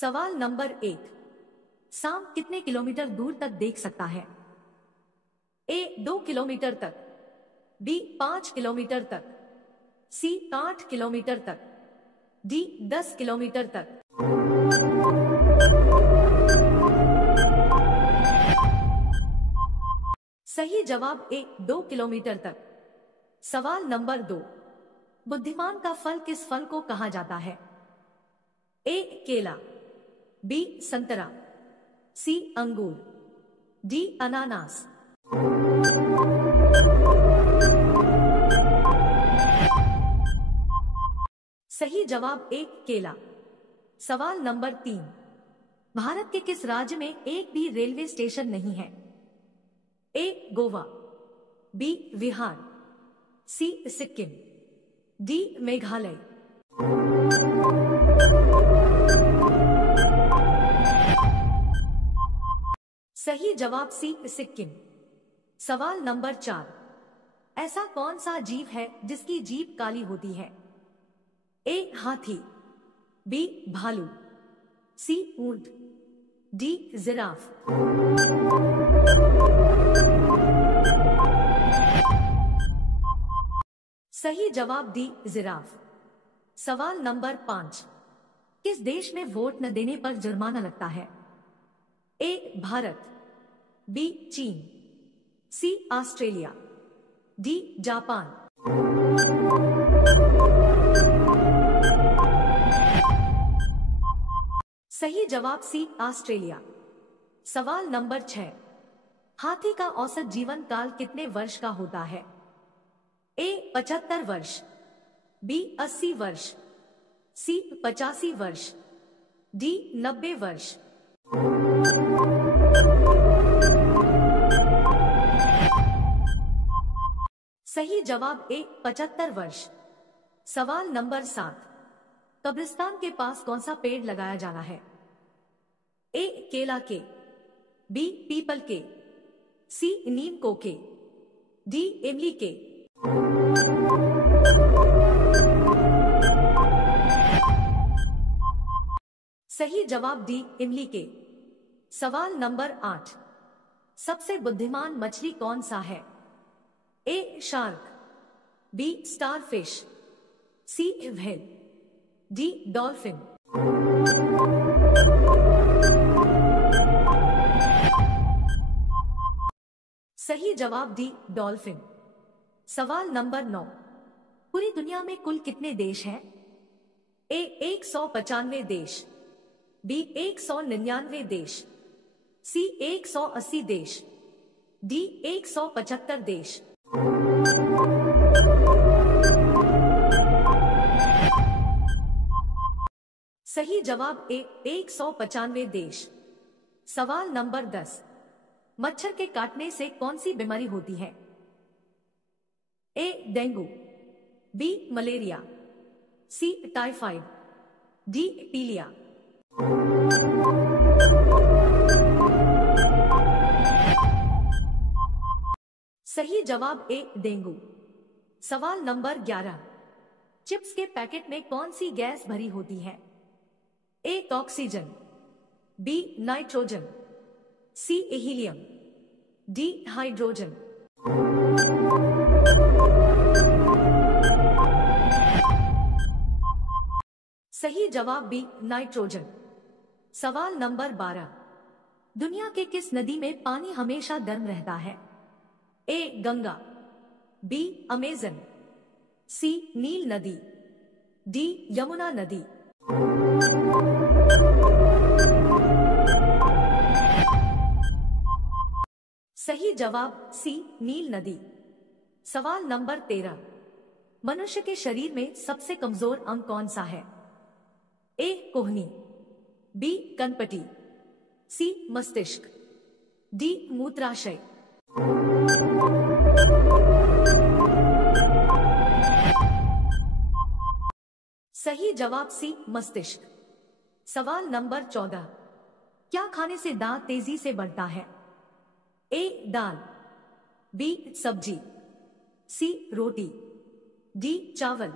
सवाल नंबर 1। सांप कितने किलोमीटर दूर तक देख सकता है? ए 2 किलोमीटर तक, बी 5 किलोमीटर तक, सी 8 किलोमीटर तक, डी 10 किलोमीटर तक। सही जवाब ए 2 किलोमीटर तक। सवाल नंबर 2। बुद्धिमान का फल किस फल को कहा जाता है? ए केला, बी संतरा, सी अंगूर, डी अनानास। सही जवाब ए केला। सवाल नंबर 3। भारत के किस राज्य में एक भी रेलवे स्टेशन नहीं है? ए गोवा, बी बिहार, सी सिक्किम, डी मेघालय। सही जवाब सी सिक्किम। सवाल नंबर 4। ऐसा कौन सा जीव है जिसकी जीभ काली होती है? ए हाथी, बी भालू, सी ऊंट, डी जिराफ। सही जवाब डी जिराफ। सवाल नंबर 5। किस देश में वोट न देने पर जुर्माना लगता है? ए भारत, बी चीन, सी ऑस्ट्रेलिया, डी जापान। सही जवाब सी ऑस्ट्रेलिया। सवाल नंबर 6। हाथी का औसत जीवन काल कितने वर्ष का होता है? ए 75 वर्ष, बी 80 वर्ष, सी 85 वर्ष, डी 90 वर्ष। सही जवाब ए 75 वर्ष। सवाल नंबर 7। कब्रिस्तान के पास कौन सा पेड़ लगाया जाना है? ए केला के, बी पीपल के, सी नीम को के, डी इमली के। सही जवाब डी इमली के। सवाल नंबर 8। सबसे बुद्धिमान मछली कौन सा है? ए शार्क, बी स्टारफिश, सी व्हेल, डी डॉल्फिन। सही जवाब डी डॉल्फिन। सवाल नंबर 9। पूरी दुनिया में कुल कितने देश हैं? ए 195 देश, बी 199 देश, सी 180 देश, डी 175 देश। सही जवाब ए 195 देश। सवाल नंबर 10। मच्छर के काटने से कौन सी बीमारी होती है? A dengue, B malaria, C typhoid, D पीलिया। सही जवाब ए डेंगू। सवाल नंबर 11। चिप्स के पैकेट में कौन सी गैस भरी होती है? A oxygen, B nitrogen, C helium, D hydrogen. सही जवाब बी नाइट्रोजन। सवाल नंबर 12। दुनिया के किस नदी में पानी हमेशा गर्म रहता है? ए गंगा, बी अमेजन, सी नील नदी, डी यमुना नदी। सही जवाब सी नील नदी। सवाल नंबर 13। मनुष्य के शरीर में सबसे कमजोर अंग कौन सा है? ए कोहनी, बी कनपटी, सी मस्तिष्क, डी मूत्राशय। सही जवाब सी मस्तिष्क। सवाल नंबर 14। क्या खाने से दांत तेजी से बढ़ता है? ए दाल, बी सब्जी, सी रोटी, डी चावल।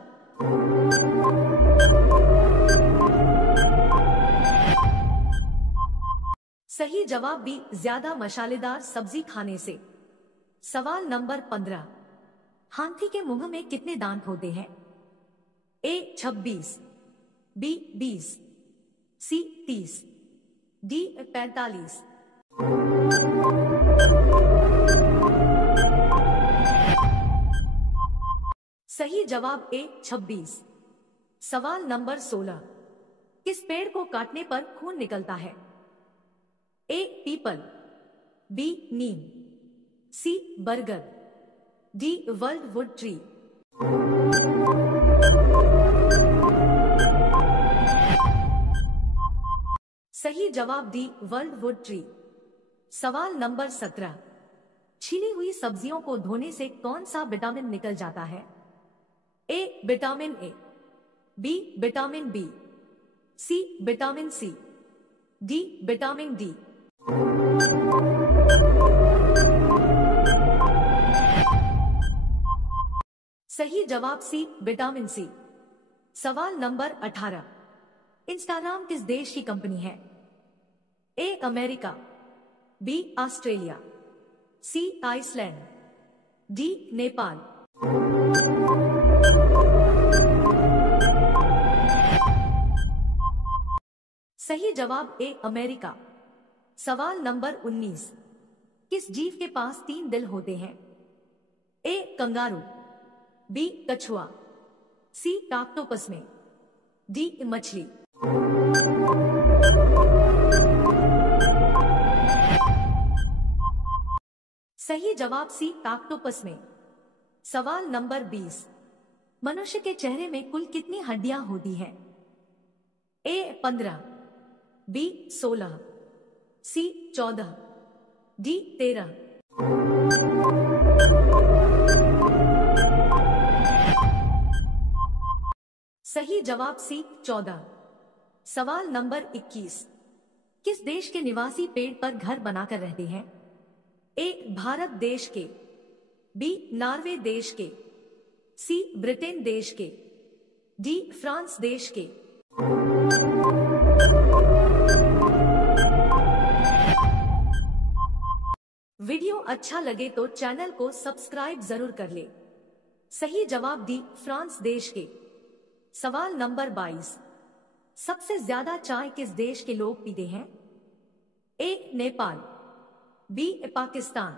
सही जवाब बी, ज्यादा मसालेदार सब्जी खाने से। सवाल नंबर 15, हाथी के मुंह में कितने दांत होते हैं? ए 26, बी 20, सी 30, डी 45। सही जवाब ए 26। सवाल नंबर 16, किस पेड़ को काटने पर खून निकलता है? ए पीपल, बी नीम, सी बरगद, डी वर्ल्ड वुड ट्री। सही जवाब डी वर्ल्ड वुड ट्री। सवाल नंबर 17, छीली हुई सब्जियों को धोने से कौन सा विटामिन निकल जाता है? A vitamin A, B vitamin B, C vitamin C, D vitamin D. सही जवाब सी विटामिन सी। सवाल नंबर 18, इंस्टाग्राम किस देश की कंपनी है? A America, B Australia, C Iceland, D Nepal. सही जवाब ए अमेरिका। सवाल नंबर 19, किस जीव के पास 3 दिल होते हैं? ए कंगारू, बी कछुआ, सी ऑक्टोपस में, डी मछली। सही जवाब सी ऑक्टोपस में। सवाल नंबर 20, मनुष्य के चेहरे में कुल कितनी हड्डियां होती हैं? ए 15, बी 16, सी 14, डी 13। सही जवाब सी 14। सवाल नंबर 21, किस देश के निवासी पेड़ पर घर बनाकर रहते हैं? ए भारत देश के, बी नॉर्वे देश के, सी ब्रिटेन देश के, डी फ्रांस देश के। वीडियो अच्छा लगे तो चैनल को सब्सक्राइब जरूर कर ले। सही जवाब डी फ्रांस देश के। सवाल नंबर 22, सबसे ज्यादा चाय किस देश के लोग पीते हैं? ए नेपाल, बी पाकिस्तान,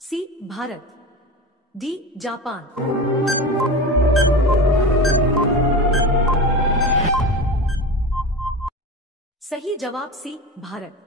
सी भारत, डी जापान। सही जवाब सी भारत।